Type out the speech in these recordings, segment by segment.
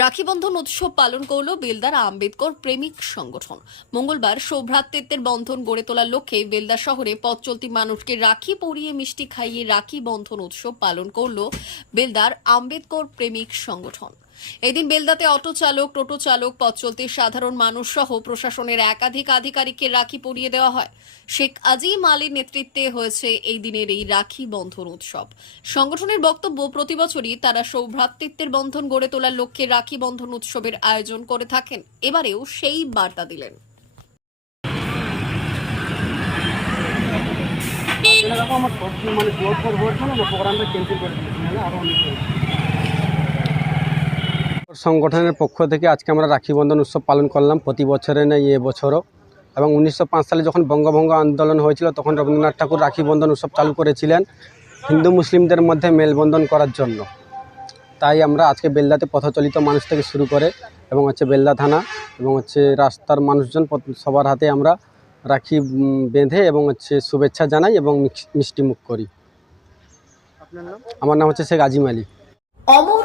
রাখি বন্ধন উৎসব পালন করল বেলদার আম্বেদকর প্রেমিক সংগঠন। মঙ্গলবার সৌভ্রাতৃত্বের বন্ধন গড়ে তোলার লক্ষ্যে বেলদা শহরে পথ চলতি মানুষকে রাখি পরিয়ে মিষ্টি খাইয়ে রাখি বন্ধন উৎসব পালন করল বেলদার আম্বেদকর প্রেমিক সংগঠন। এদিন বেলদাতে অটো চালক, টোটো চালক, পথ চলতি সাধারণ মানুষ সহ প্রশাসনের একাধিক আধিকারিককে রাখি পরিয়ে দেওয়া হয়। শেখ আজিম আলীর নেতৃত্বে হয়েছে এই দিনের এই রাখি বন্ধন উৎসব। সংগঠনের বক্তব্য, প্রতি বছরই তারা সৌভ্রাতৃত্বের বন্ধন গড়ে তোলার লক্ষ্যে রাখি বন্ধন উৎসবের আয়োজন করে থাকেন। এবারেও সেই বার্তা দিলেন। মানে প্রোগ্রামটা ক্যান্সেল করে দিয়েছিল আরও অনেক হয়েছে। সংগঠনের পক্ষ থেকে আজকে আমরা রাখি বন্ধন উৎসব পালন করলাম প্রতি বছরে নেই এ বছরও। এবং উনিশশো পাঁচ সালে যখন বঙ্গভঙ্গ আন্দোলন হয়েছিল তখন রবীন্দ্রনাথ ঠাকুর রাখি বন্ধন উৎসব চালু করেছিলেন হিন্দু মুসলিমদের মধ্যে মেলবন্ধন করার জন্য। তাই আমরা আজকে বেলদাতে পথচলিত মানুষ থেকে শুরু করে এবং হচ্ছে বেলদা থানা এবং হচ্ছে রাস্তার মানুষজন সবার হাতে আমরা রাখি বেঁধে এবং হচ্ছে শুভেচ্ছা জানাই এবং মিক্স- মিষ্টি মুখ করি আমার নাম হচ্ছে Sheikh Azim Ali. Amar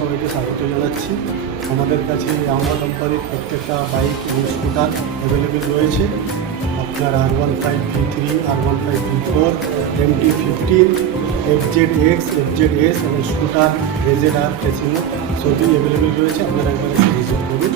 সবাইকে স্বাগত জানাচ্ছি। আমাদের কাছে আমরা কোম্পানির প্রত্যেকটা বাইক এবং স্কুটার অ্যাভেলেবেল রয়েছে। আপনার R one five V three R one five V four M T fifteen F Z X F Z S এবং স্কুটার রেজেড আর ফেসিনো সবই অ্যাভেলেবেল রয়েছে। আপনারা একবার ভিজিট করুন।